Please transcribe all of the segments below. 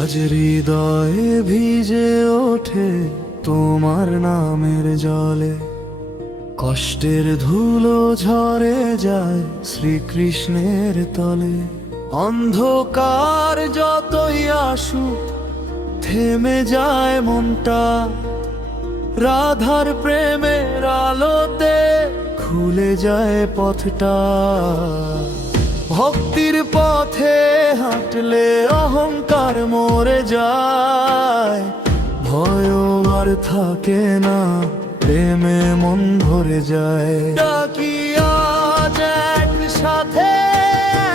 আজ হৃদয়ে ভিজে ওঠে তোমার নামের জলে, কষ্টের ধুলো ঝরে যায় শ্রীকৃষ্ণের তলে। অন্ধকার যতই আসুক থেমে যায় মনটা, রাধার প্রেমের আলোতে খুলে যায় পথটা। ভক্তির পথে হাঁটলে অহংকার মরে যায়, ভয় আর থাকে না, প্রেমে মন ভরে যায়। ডাকি আজ একসাথে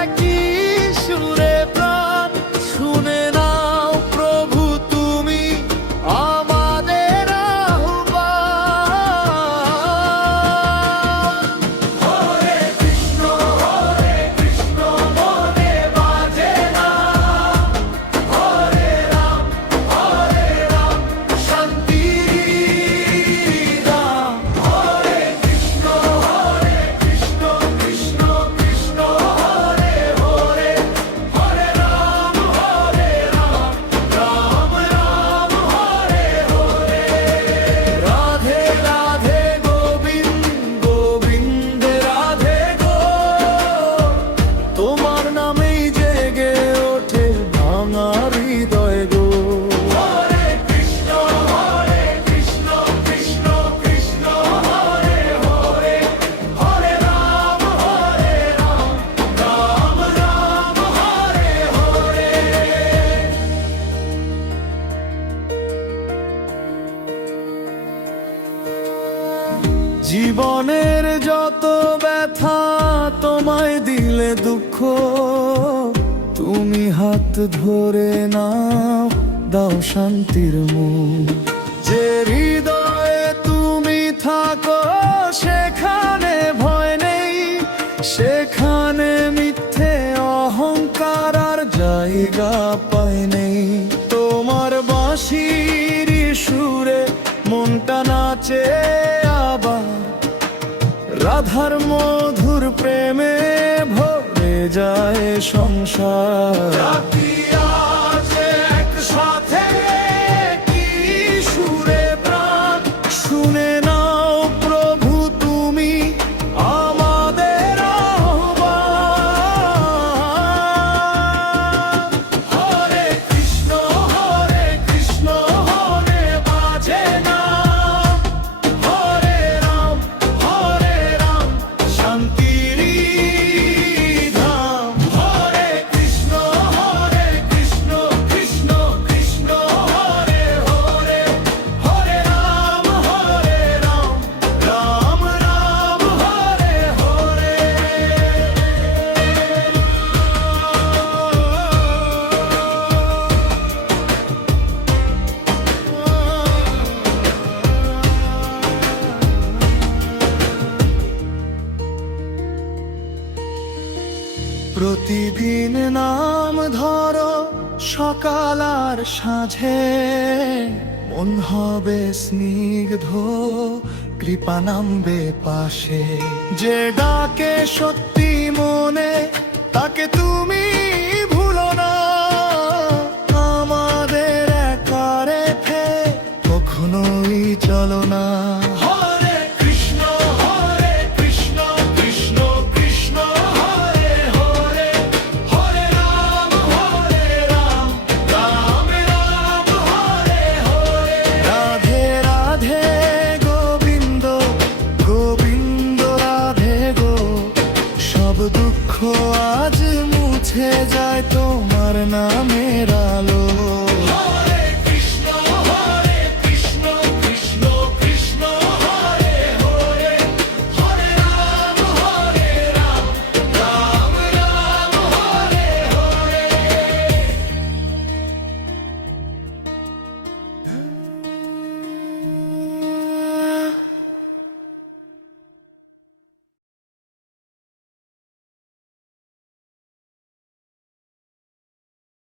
একই সুরে প্রাণ, শুনে নাও প্রভু তুমি আমাদের আহ্বান। হরে কৃষ্ণ মনে বাজে না, হরে রাম শান্তির ধাম। হরে কৃষ্ণ কৃষ্ণ কৃষ্ণ হরে হরে, হরে রাম রাম রাম হরে হরে। রাধে রাধে গোবিন্দ গোবিন্দ রাধে গো, তোমার নামেই জেগে ওঠে ভাঙা হৃদয় গো। হরে কৃষ্ণ কৃষ্ণ কৃষ্ণ হরে হরে, হরে রাম রাম রাম হরে হরে। জীবনের যত ব্যথা তোমায় দিলে দুঃখ, তুমি হাত ধরে নাও, দাও শান্তির মুখ। যে হৃদয়ে তুমি থাকো সেখানে ভয় নেই, সেখানে মিথ্যে অহংকার আর জায়গা পায় নেই। তোমার বাঁশির সুরে মনটা নাচে আবার, রাধার মধুর প্রেমে ভরে যায় সংসার। একসাথে কি সুরে প্রাণ, শুনে নাও প্রভু তুমি আমাদের আহ্বান। হরে কৃষ্ণ মনে বাজে না, হরে রাম শান্তির ধাম। হরে কৃষ্ণ কৃষ্ণ কৃষ্ণ হরে হরে, হরে রাম রাম রাম হরে হরে। প্রতিদিন নাম ধরো সকাল আর সাঁঝে, মন হবে স্নিগ্ধ, কৃপা নামবে পাশে। যে ডাকে সত্যি মনে তাকে তুমি ভুলো না, আমাদের একা রেখে কখনোই চলো না। হরে কৃষ্ণ কৃষ্ণ কৃষ্ণ হরে হরে, হরে রাম রাম হরে হরে। রাধে রাধে গোবিন্দ গোবিন্দ রাধে গো, সব দুঃখ আজ মুছে যায় তোমার নামে